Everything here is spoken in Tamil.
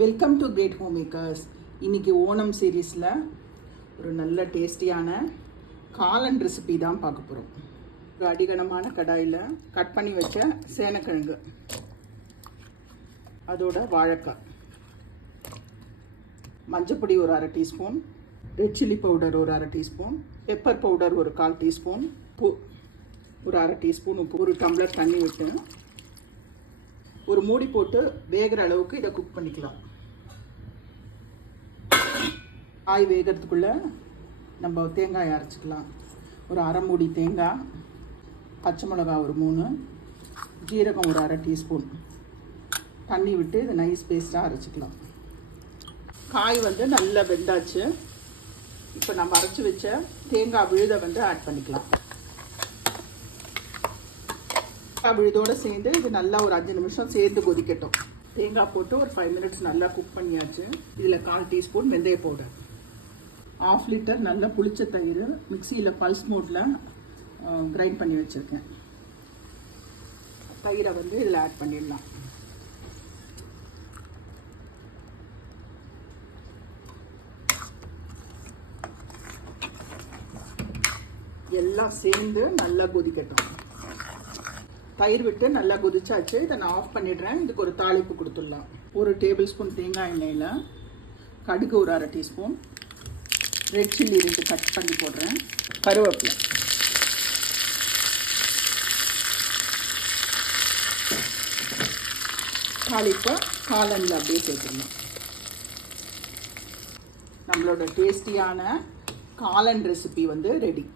Welcome to great home makers. இன்றைக்கி ஓணம் சீரீஸில் ஒரு நல்ல டேஸ்டியான காளான் ரெசிபி தான் பார்க்க போகிறோம். ஒரு அடிகனமான கடாயில் கட் பண்ணி வச்ச சேனக்கிழங்கு, அதோட வாழைக்காய், மஞ்சப்பொடி ஒரு அரை டீஸ்பூன், ரெட் சில்லி பவுடர் ஒரு அரை டீஸ்பூன், பெப்பர் பவுடர் ஒரு 1/4 டீஸ்பூன், உப்பு ஒரு அரை டீஸ்பூன், உப்பு, ஒரு டம்ளர் தண்ணி விட்டு ஒரு மூடி போட்டு வேகிற அளவுக்கு இதை குக் பண்ணிக்கலாம். காய் வேகிறதுக்குள்ளே நம்ம தேங்காய் அரைச்சிக்கலாம். ஒரு அரை மூடி தேங்காய், பச்சை மிளகாய் ஒரு 3, ஜீரகம் ஒரு அரை டீஸ்பூன், தண்ணி விட்டு இதை நைஸ் பேஸ்ட்டாக அரைச்சிக்கலாம். காய் நல்லா வெந்தாச்சு. இப்போ நம்ம அரைச்சி வச்ச தேங்காய் விழுதை ஆட் பண்ணிக்கலாம். தேங்காய் விழுதோடு சேர்ந்து இது நல்லா ஒரு 5 நிமிஷம் சேர்ந்து கொதிக்கட்டும். தேங்காய் போட்டு ஒரு 5 மினிட்ஸ் நல்லா குக் பண்ணியாச்சு. இதில் 1/4 டீஸ்பூன் வெந்தய பவுடர், 1/2 லிட்டர் நல்லா புளிச்ச தயிர் மிக்சியில் பல்ஸ் மோட்டில் கிரைண்ட் பண்ணி வச்சுருக்கேன். தயிரை இதில் ஆட் பண்ணிடலாம். எல்லாம் சேர்ந்து நல்லா கொதிக்கட்டும். தயிர் விட்டு நல்லா கொதிச்சாச்சு. இதை நான் ஆஃப் பண்ணிடுறேன். இதுக்கு ஒரு தாளிப்பு கொடுத்துடலாம். 1 டேபிள் ஸ்பூன் தேங்காய் எண்ணெயில் கடுகு ஒரு அரை டீஸ்பூன், ரெட் சில்லி 2 கட் பண்ணி போடுறேன், கருவேப்பிலை, தாளிப்பை காளானில் அப்படியே சேர்த்துடலாம். நம்மளோட டேஸ்டியான காளான் ரெசிபி ரெடி.